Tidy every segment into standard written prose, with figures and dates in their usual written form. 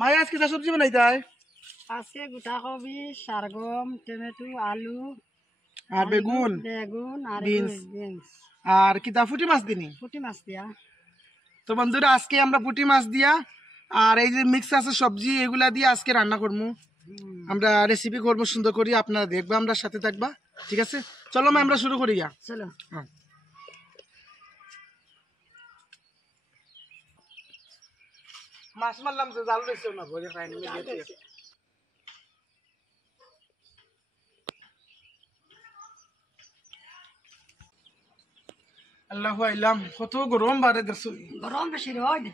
মায়ে আজকে যা সবজি বানাই তাই আজকে গোটা কবি শারগম টমেটো আলু আর বেগুন বেগুন আর বিনস বিনস আর কিতা ফুটি মাছ দিনি পুঁটি মাছ দিয়া। তো বন্ধুরা আজকে আমরা পুঁটি মাছ দিয়া আর এই যে মিক্স আছে সবজি এগুলা দিয়ে আজকে রান্না করবো। আমরা রেসিপি করবো সুন্দর করি, আপনারা দেখবা, আমরা সাথে থাকবা। ঠিক আছে, চলো মা আমরা শুরু করি। চলো মাছ মারলাম যে জাল রয়েছে না ভরে খাইনি। আল্লাহ আইলাম, কত গরম বারে দেখছো, গরম বেশি রোদ।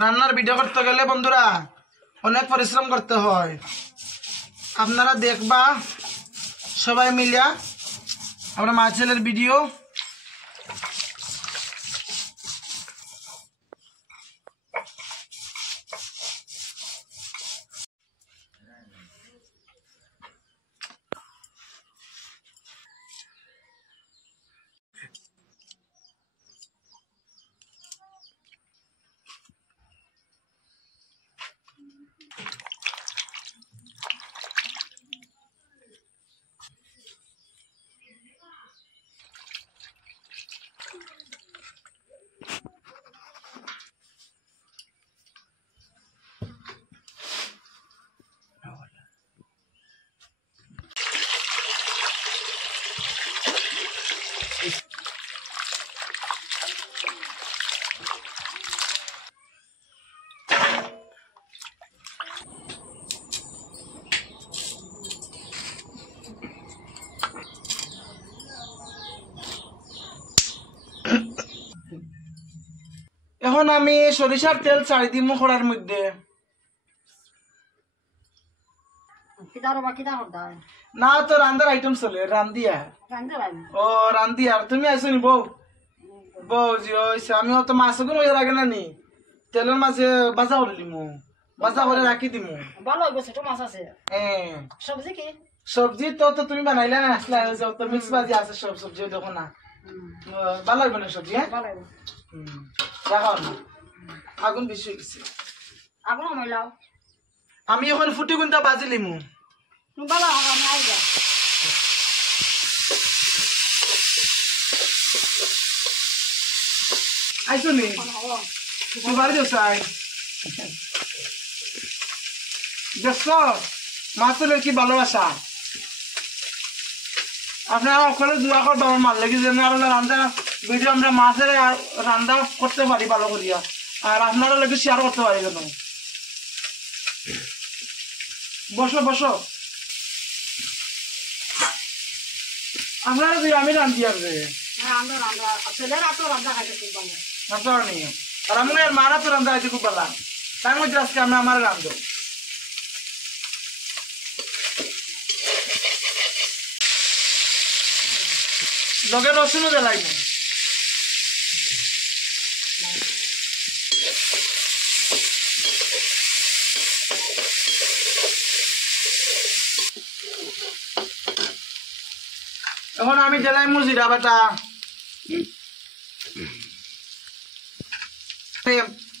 রান্নার ভিডিও করতে গেলে বন্ধুরা অনেক পরিশ্রম করতে হয়। আপনারা দেখবা সবাই মিলিয়া আমরা মা ছেলের ভিডিও। এখন আমি সরিষার তেল ছাড়ি দিব খড়ার মধ্যে। না তো রান্দার আইটেম চলে, রান্দিয়া ও রান্দিয়া। তুমি আইসো নি বউ? বউ জি হয়েছে, আমি তো মাছ গুলো হয়ে রাখে না নি, তেলের মাঝে বাজা করে দিমু, বাজা করে রাখি দিমু। ভালো হইব, ছোট মাছ আছে। সবজি কি? সবজি তো তো তুমি বানাইলে না, আসলে তো মিক্স ভাজি আছে, সব সবজি দেখো না, ভালো হইব না সবজি। হ্যাঁ ভালো হইব। রাখাও না, আগুন বেশি হয়ে গেছে। আগুন কমাইলাও। আমি এখন ফুটি গুন্তা বাজি লিমু। ভালো হবে, আমি আইবা। আইসো নি তুই বাড়ি যাও চাই দেখছ মাছের কি ভালোবাসা। আপনারা সকলে দোয়া করবো আমার মাল লেগে যেন আমরা রান্না ভিডিও আমরা মাছের রান্না করতে পারি ভালো করিয়া, আর আপনারা লেগে শেয়ার করতে পারি যেন। বসো বসো, আপনারা আমি রান্ধি আসবে আর আমি মারা তো রান্ধা আছে খুব ভালো, তার মধ্যে আজকে আমরা আমার রান্ধব। লগে রসুনও দেলাই না। এখন আমি দেলাই মু জিরা বাটা,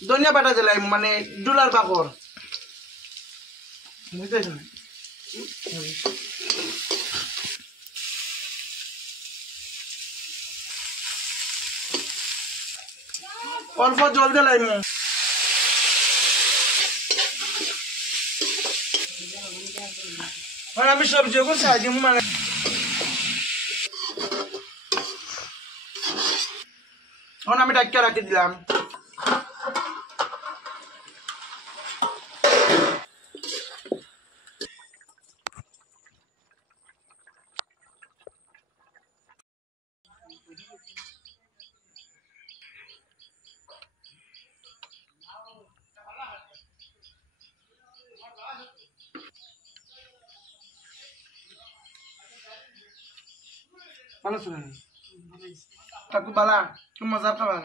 ধনিয়া বাটা দিলাই, মানে ডুলার বাকর বুঝতেছ। অল্প জল দিলাই মু। আমি সবজি ওগুলো চাই দিব, মানে এখন আমি ডাক্তার রাখি দিলাম। ভালো ছিল কাকু বালা খুব মজার খাবার